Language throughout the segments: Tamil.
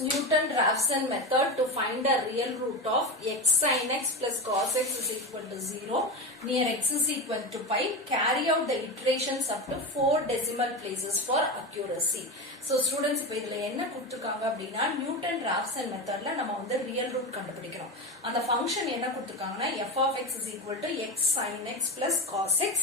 Newton-Raphson method to find a real root of x sin x plus cos x is equal to 0 near x is equal to pi. Carry out the iterations up to 4 decimal places for accuracy. So students இப்ப இதுல என்ன கொடுத்திருக்காங்க அப்படினா Newton-Raphson methodல நம்ம வந்து real root கண்டுபிடிக்கிறோம். அந்த ஃபங்க்ஷன் என்ன கொடுத்திருக்காங்கன்னா f of x is equal to x sin x plus cos x.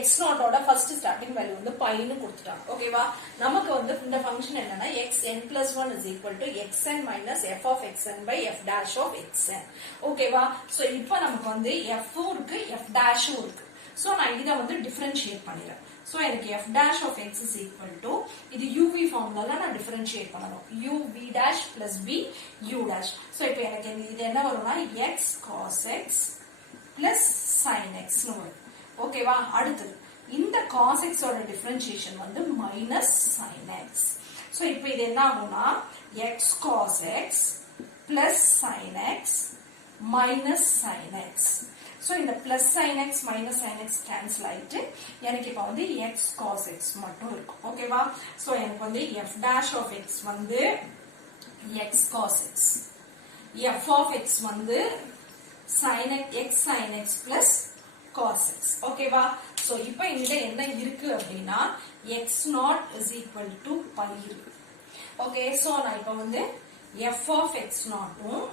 x0 ஓட first starting value வந்து pi னு கொடுத்துட்டாங்க. ஓகேவா? நமக்கு வந்து இந்த ஃபங்க்ஷன் என்னன்னா xn plus 1 is equal to xn minus f of xn by f dash of xn. ஓகேவா? சோ இப்போ நமக்கு வந்து f இருக்கு f dash இருக்கு. சோ நான் இத வந்து டிஃபரன்ஷியேட் பண்ணிறேன். சோ எனக்கு f dash of x is equal to இது uv ஃபார்முலால நான் டிஃபரன்ஷியேட் பண்ணனும். uv dash plus b u dash. So இப்போ எனக்கு இது என்ன வரும்னா x cos x plus sin x னு வரும். ஓகேவா? அடுத்து இந்த cos x ஓட டிஃபரன்ஷியேஷன் வந்து minus sin x. சோ இப்போ இது என்ன ஆகும்னா x cos x plus sin x minus sin x. So இந்த plus sin x minus sin x cancel ஆயிட்டு எனக்கு இப்ப வந்து x cos x மட்டும் இருக்கும். ஓகேவா? சோ எனக்கு வந்து f dash of x வந்து x cos x, f of x வந்து sin x sin x plus cos x. ஓகேவா? சோ இப்போ இங்க என்ன இருக்கு அப்படினா x0 is equal to pi இருக்கு. ஓகே, சோ நான் இப்போ வந்து f of x0 um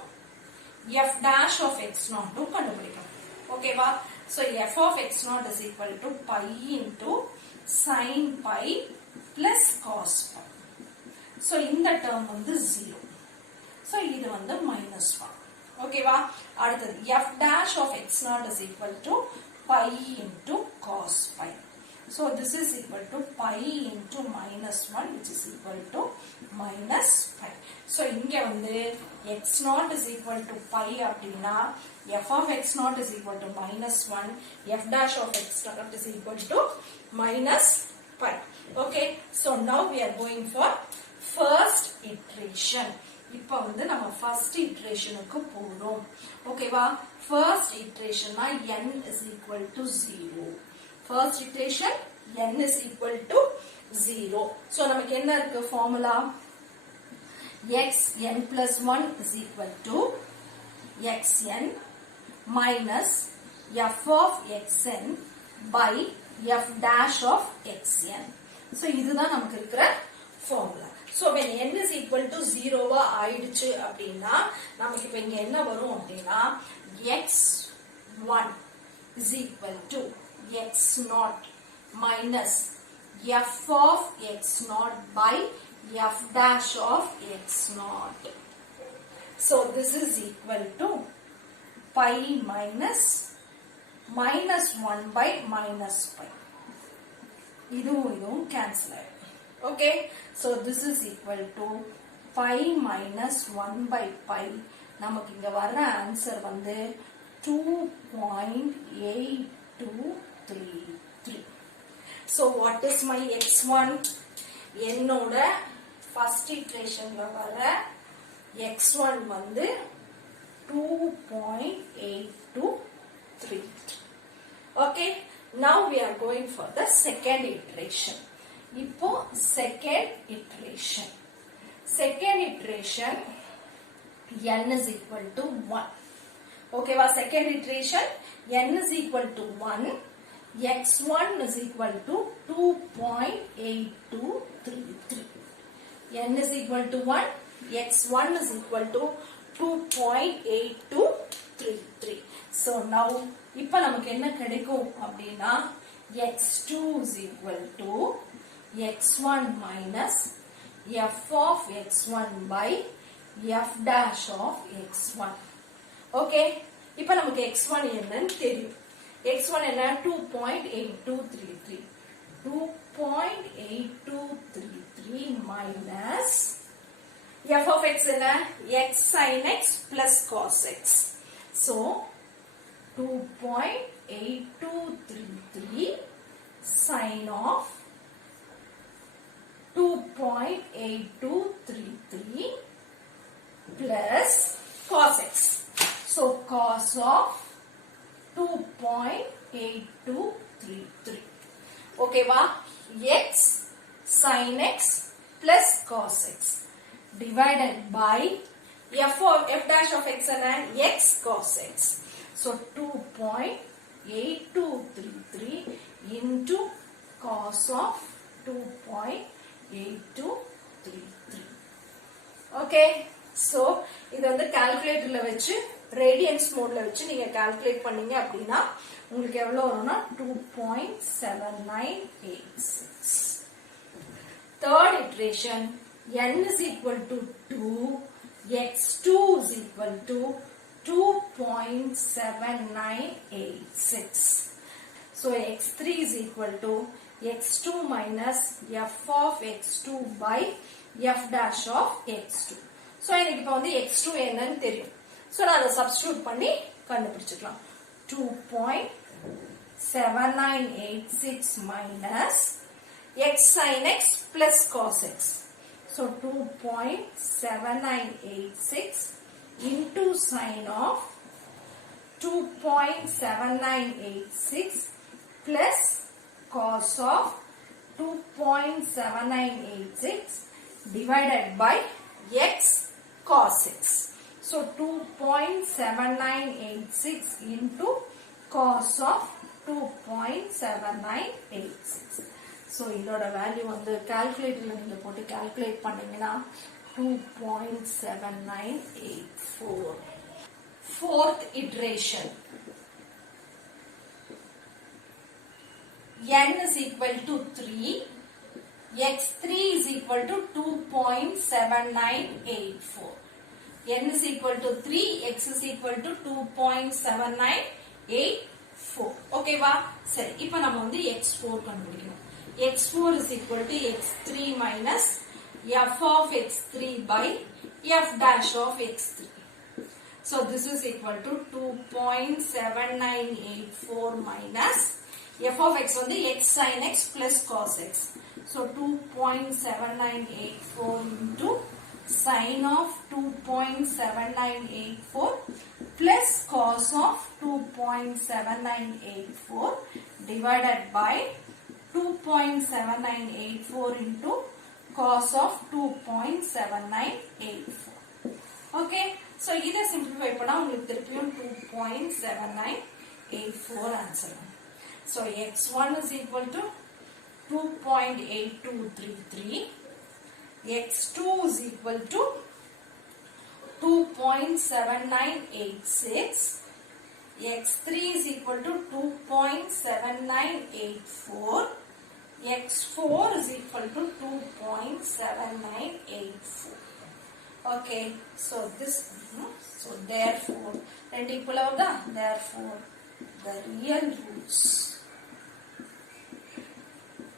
f dash of x0 உம் கண்டுபிடிக்கணும். ஓகேவா? So f of x0 is equal to pi into sin pi plus cos pi. So இந்த டேர்ம் வந்து 0. சோ இது வந்து -1. ஓகேவா? அடுத்து f dash of x0 is equal to pi into cos pi. So this is equal to pi into -1 which is equal to -pi. So இங்க வந்து x0 is equal to pi அப்படினா f of x0 is equal to -1, f dash of x0 is equal to -pi. Okay, so now we are going for first iteration. இப்போ வந்து நம்ம first iterationக்கு போறோம். ஓகேவா? first iteration-னா n is equal to 0. first iteration n is equal to 0. so நமக்கு என்ன இருக்கு formula xn plus 1 is equal to xn minus f of xn by f dash of xn. so இதுதான் நமக்கு இருக்கிற formula. so when n is equal to 0 ஆயிடுச்சு அப்படினா நமக்கு இப்ப இங்க என்ன வரும் அப்படினா x1 is equal to x0 minus f of x0 by f dash of x0. So this is equal to pi minus 1 by -pi. இதுவும் cancel ஆயிடும். Okay, so this is equal to pi minus 1 by pi. நமக்கு இங்க வர்ற ஆன்சர் வந்து 2.8233. So what is my x1? என்னோட first iterationல வர x1 வந்து 2.8233. Okay, now we are going for the second iteration. இப்போ second iteration n is equal to 1. ஓகேவா? second iteration n is equal to 1, x1 is equal to 2.8233. n is equal to 1, x1 is equal to 2.8233. so now இப்ப நமக்கு என்ன கிடைக்கும் அப்படினா x2 is equal to x1 minus f of x1 by f dash of x1. okay, இப்ப நமக்கு x1 என்னன்னு தெரியும். x1 என்ன 2.8233. 2.8233 minus f of x என்ன x sin x plus cos x. so 2.8233 sin of 2.8233 plus cos x. so cos of 2.8233. okay va? x sin x plus cos x. divided by f dash of x and x cos x. So 2.8233 into cos of 2.8233. Okay. So இது வந்து கால்குலேட்டர்ல வச்சு ரேடியன்ஸ் மோட்ல வச்சு நீங்க கால்குலேட் பண்ணீங்க அப்படின்னா உங்களுக்கு எவ்வளவு வரும்னா 2.7986. Third iteration, n is equal to 2, x2 is equal to 2.7986. So x3 is equal to x2 minus f of x2 by f dash of x2. So எனக்கு இப்ப வந்து x2 என்னன்னு தெரியும். So நான் அதை substitute பண்ணி கண்டுபிடிச்சுக்கலாம். 2.7986 minus x sin x plus cos x. So 2.7986 into sin of 2.7986 plus cos of 2.7986 divided by x cos x. So 2.7986 into cos of 2.7986. So இதோட வேல்யூ வந்து கால்குலேட்டர்ல நீங்க போட்டு கால்குலேட் பண்ணீங்கன்னா 2.7984. Fourth iteration, n is equal to 3, x3 is equal to 2.7984. n is equal to 3, x is equal to 2.7984. Okay வா? சரி, இப்போ நம்ம வந்து x4 கண்டுபிடிக்கணும். x4 is equal to x3 minus f of x3 by f dash of x3. So this is equal to 2.7984 minus f of x வந்து x sin x plus cos x. So 2.7984 into sin of 2.7984 plus cos of 2.7984 divided by 2.7984 into cos of 2.7984. Okay, so either simplify பண்ணா உங்களுக்கு திருப்பியும் 2.7984 answer. So x1 is equal to 2.8233, x2 is equal to 2.7986, x3 is equal to 2.7984, x4 is equal to 2.7984. Okay, so this, so therefore, and equal of the, therefore, the real roots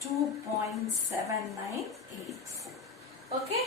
2.7984. Okay.